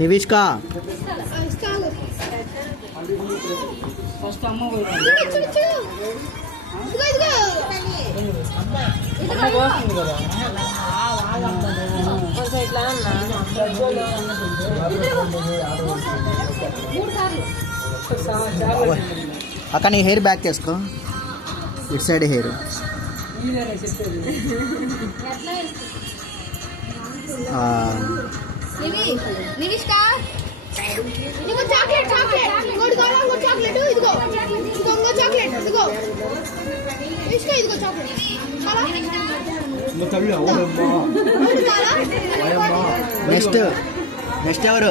నివిష్క. First అమ్మ అక్క నీ హెయిర్ బ్యాక్ చేసుకో. ఇట్ సైడ్ హెయిర్ నివిష్క ఇదిగో చాక్లెట్ చాక్లెట్. ఇంకోటి కావాలా ఇంకో చాక్లెట్. ఇదిగో ఇదిగో ఇంకో చాక్లెట్. ఇదిగో. నివిష్క ఇదిగో చాక్లెట్. కావాలా ఇంకోటి కావాలా నెక్స్ట్ నెక్స్ట్ ఎవరు?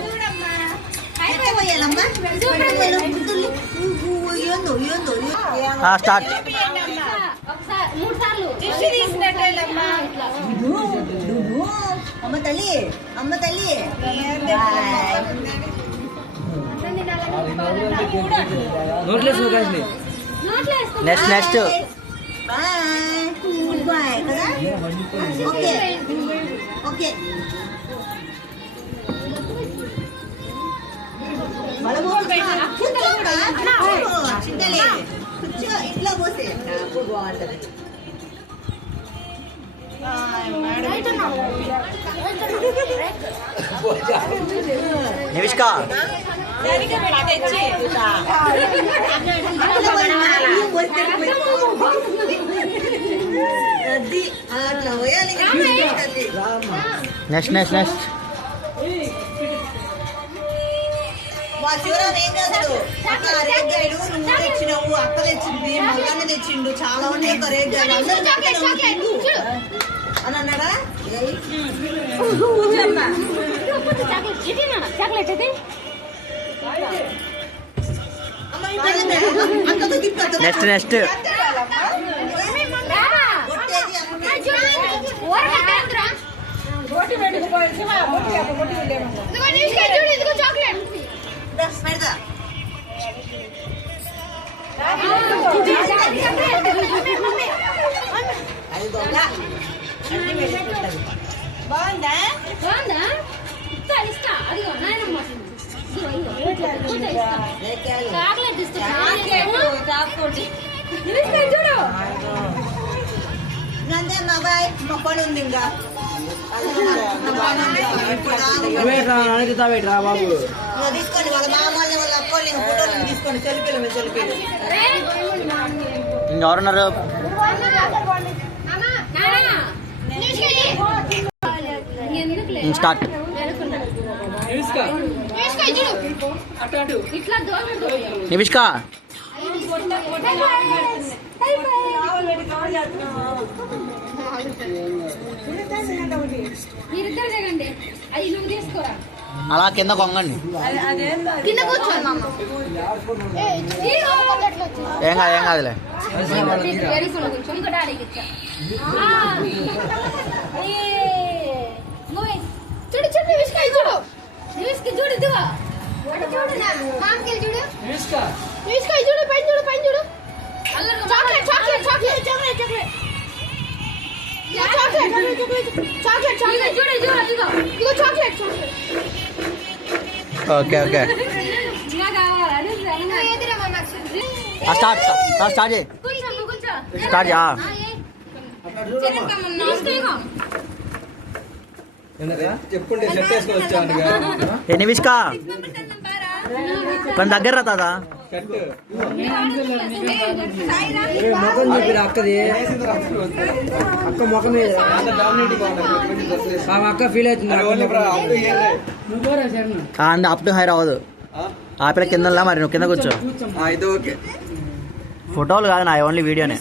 స్టార్ట్ అమ్మ తల్లి అమ్మ తల్లి నోట్లేసి నెక్స్ట్ నెక్స్ట్ బాయ్ కదా ఓకే ఓకే ఇట్లా పోతే అప్పుడు బాగుంటది నివిష్కా అది అట్లా పోయాలి తల్లి నెక్స్ట్ నెక్స్ట్ నెక్స్ట్ మా శివరాం ఏం చేస్తాడు? అక్క రేగ్గాయలు నువ్వు తెచ్చినావు అక్క తెచ్చింది మల్లన్న తెచ్చిండు చాలా ఉన్నాయి ఒక రేగ్గాయలు అందరూ చాక్లెట్ చాక్లెట్ అని అన్నాడా? చాక్లెట్ చాక్లెట్ నెక్స్ట్ నెక్స్ట్ పెడతా అది దొంగ అన్ని పెట్టుకుంటది బాగుందా చాక్లెట్ ఇస్తా అంతే మా బాయ్ మా ఉంది ఇంకా. అనితా పెట్టరా బాబు. తీసుకోండి వాళ్ళ మామూలు వాళ్ళ ఫోటోలు తీసుకోండి సెల్ఫీలు సెల్ఫీలు స్టార్ట్ నివిష్కా మీరిద్దరు దిగండి అది నువ్వు తీసుకోరా? అలా కింద కొంగండి. కింద కూర్చోండి మామ. ఏం కాదు ఏం కాదులే. ఇంకో డాడీకి ఇచ్చా. చూడు చూడు విష్క చూడు. విష్క చూడు ఇదిగో. చూడు మామకి చూడు. విష్క చూడు పైన చూడు పైన చూడు. Chocolate chocolate chocolate chocolate chocolate. Chocolate chocolate చూడు చూడు ఇదిగో ఇదిగో చాక్లెట్ చాక్లెట్ ఓకే ఓకే ఇంకా కావాలని ఎదురా మామ స్టార్ట్ స్టార్ట్ చేయి కూర్చో నువ్వు కూర్చో స్టార్ట్ చేయి ఆ. తీసుకో చెప్పుంటే షర్ట్ వేసుకొని వచ్చాను ఏ నివిష్కా కొంచెం దగ్గర రా తాత షర్ట్ మొఖం అక్కది అక్క మొఖం అక్క ఫీల్ అవుతుంది అప్ టు హైర్ అవ్వదు ఆ? పిల్ల కింద మరి నువ్వు కింద కూర్చో. ఫోటోలు కాదు నా ఓన్లీ వీడియోనే.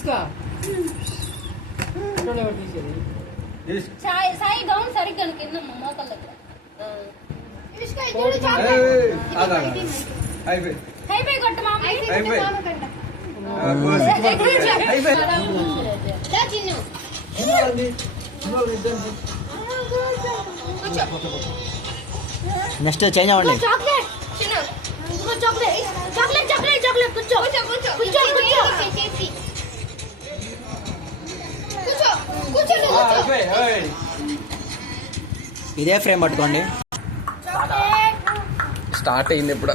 సరిగ్గా కింద అయిపోయి. నెక్స్ట్ చేంజ్ అవ్వండి. చాక్లెట్. చాక్లెట్. ఇదే ఫ్రేమ్ పట్టుకోండి. స్టార్ట్ అయింది ఇప్పుడు.